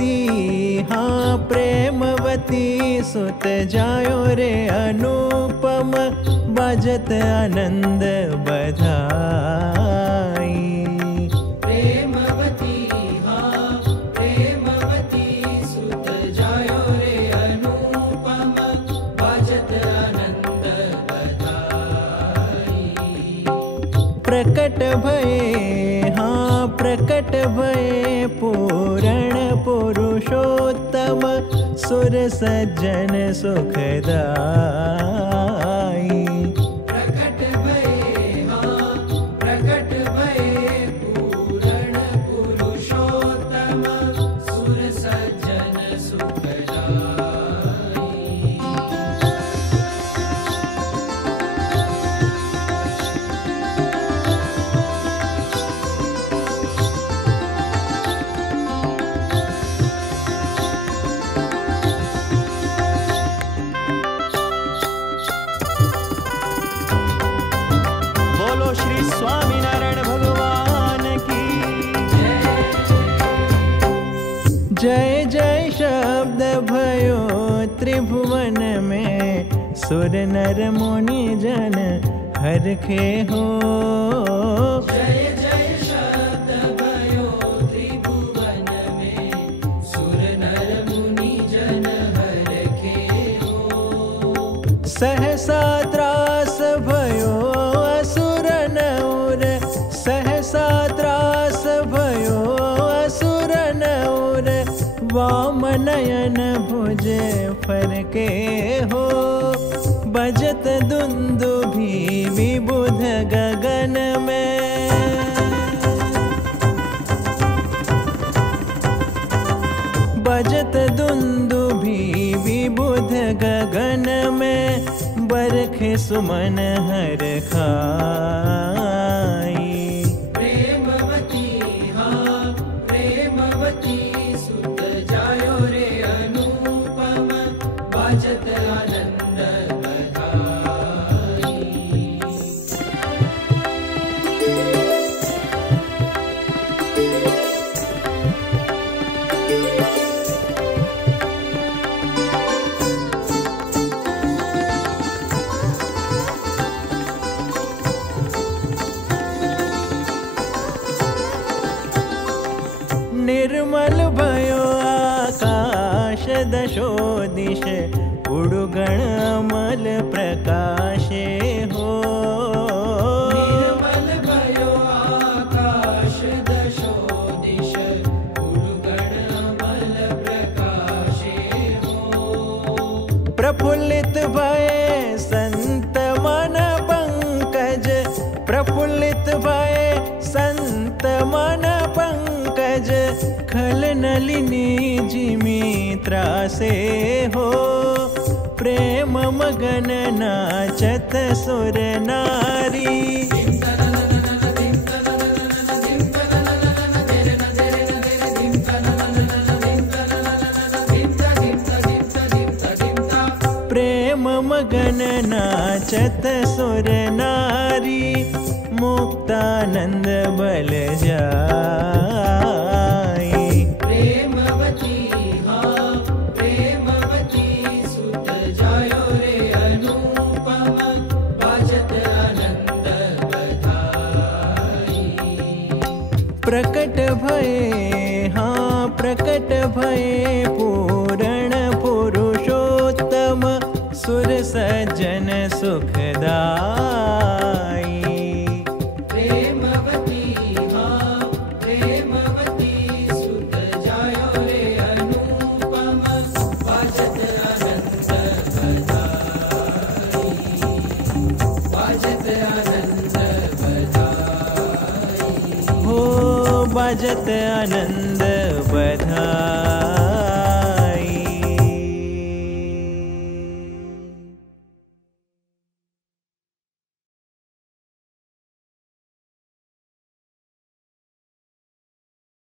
प्रेमवती हाँ प्रेमवती सुत जायो रे अनुपम बाजत आनंद बधाई। प्रेमवती हाँ प्रेमवती सुत जायो रे अनुपम बाजत आनंद बधाई। प्रकट भये हाँ प्रकट भये पूरण पुरुषोत्तम सुर सज्जन सुखदाई। प्रकट भये हाँ प्रकट भये पूरण पुरुषोत्तम सुर सज्जन सुखदाई। बोलो श्री स्वामीनारायण भगवान की जय जय शब्द भयो त्रिभुवन में सुर नर मुनि जन हरखे हो। जय जय शब्द भयो त्रिभुवन में सुर नर मुनि जन हरखे हो। सहसा त्रास भयो असुर नौर सहसा त्रास भयो असुर नौर वाम नयन भुज फरके हो। बजत दुंदुभी विबुध गगन में बजत दुंदुभी विबुध गगन में बरखे सुमन हर खाई। प्रेमवती हाँ प्रेमवती सुत जायो रे अनुपम बाजत आनंद बधाई। निर्मल भयो आकाश दशो दिश उडुगण अमल प्रकाशे हो। निर्मल भयो आकाश दशो दिश उडुगण अमल प्रकाशे हो। प्रफुल्लित भये संत मन पंकज प्रफुल्लित भये संत मन पंकज खल नलिनी जिमी त्रासे हो। प्रेम मगन नाचत सुर नारी प्रेम मगन नाचत सुर नारी मुक्तानंद बल जाई। प्रेमवती हाँ प्रेमवती सुत जायो रे अनुपम बाजत आनंद बधाई। प्रकट भये हाँ प्रकट भये पूरण पुरुषोत्तम सुर सज्जन सुखदाई। प्रेमवती हाँ प्रेमवती सुत जायो रे अनुपम बाजत आनंद बधाई। बाजत आनंद बधाई। हो बाजत आनंद बधाई।